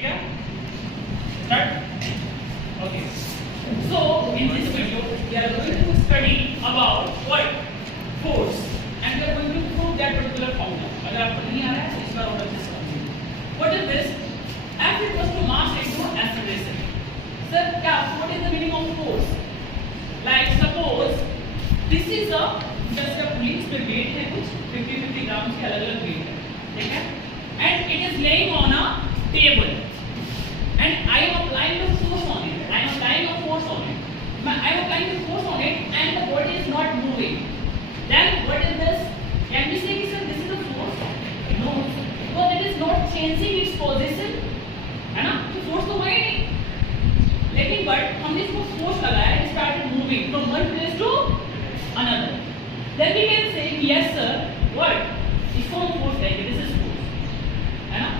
ठीक है, start. Okay, so in this video we are going to study about what force and we are going to prove that particular formula. अगर आपको नहीं आ रहा है तो इस बार और अच्छे से समझिए। What is this? F equals to mass into acceleration. Sir, क्या what is the meaning of force? Like suppose this is a just a pulley, इसमें weight है कुछ 50-50 ग्राम के अलग-अलग weight है, ठीक है? And it is laying on a table. And I am applying the force on it. I am applying a force on it. I am applying the force on it, and the body is not moving. Then what is this? Can we say sir this is a force? No, because it is not changing its position. है ना? तो फोर्स तो वही नहीं, लेकिन बट हमने इसको force लगाया, it started moving from one place to another. Then we can say yes sir what इसको हम फोर्स कहेंगे, दिस इज फोर्स, है ना?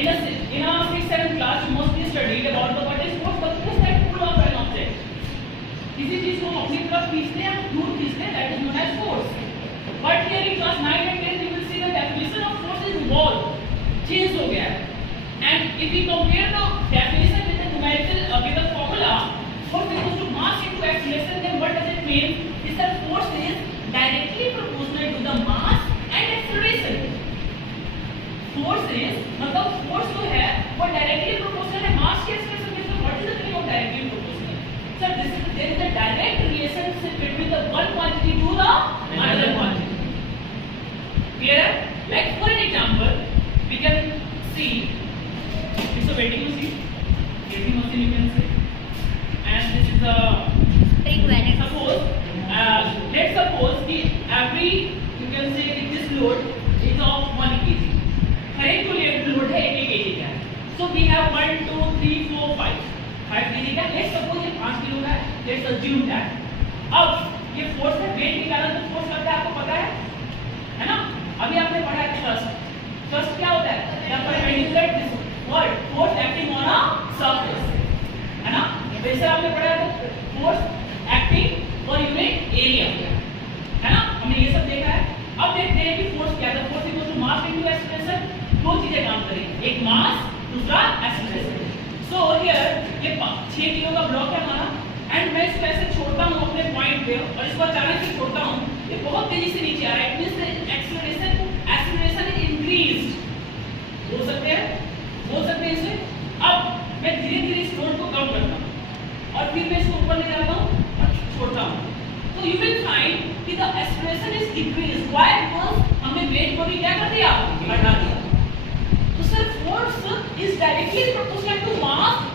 In a 6th 7th class you must be studied about the what is force, but this that pull of an object, किसी चीज को हम अपनी तरफ खींचते हैं, दूर खींचते हैं, that is known as force. But here in class 9 and 10 you will see the definition of force is evolve, change हो गया है। And if we compare the definition with the numerical with the formula, force equals to mass into acceleration, then what does it mean? Is that force is directly proportional to the mass and acceleration. Force is मतलब force जो है वो directly proportional है mass के acceleration के साथ। What is the meaning of directly proportional? Sir, there is a direct relationship between the one quantity to the another quantity. Clear? Like for an example, we can see. It's a waiting machine you can say, and this is a suppose let's suppose कि every you can say that this load is of 1 kg, हर एक जो load है 1 kg का है, so we have 1 2 3 4 5 kg का, let's suppose ये 5 किलो का है, let's assume that। अब ये फोर्स है, वेट निकालना तो फोर्स लगता है, आपको पता है ना? अभी आपने पढ़ा है थ्रस्ट क्या होता है, the perpendicular what force acting on a surface, है ना? वैसे आपने पढ़ा है फोर्स एक्टिंग और यूनिट एरिया, है ना? हमने ये सब देखा है। अब देखते हैं कि फोर्स क्या है। Force equal to mass into acceleration, दो चीजें काम करेंगी, एक मास दूसरा एक्सेलरेशन। सो हियर ये 6 किलो का ब्लॉक है हमारा, एंड मैं इसको ऐसे छोड़ता हूँ अपने पॉइंट पे और इसको अचानक से छोड़ता हूँ, ये बहुत तेजी से नीचे आ रहा है, it means acceleration is increased. बोल सकते हैं इसे। अब मैं धीरे धीरे इस लोड को कम करता हूँ और फिर मैं इसको ऊपर ले जाता हूँ और छोड़ता हूँ, तो यू विल फाइंड कि the acceleration is decrease. Why? Because हमने वेट को भी क्या कर दिया, बढ़ा दिया। तो sir force is directly proportional to mass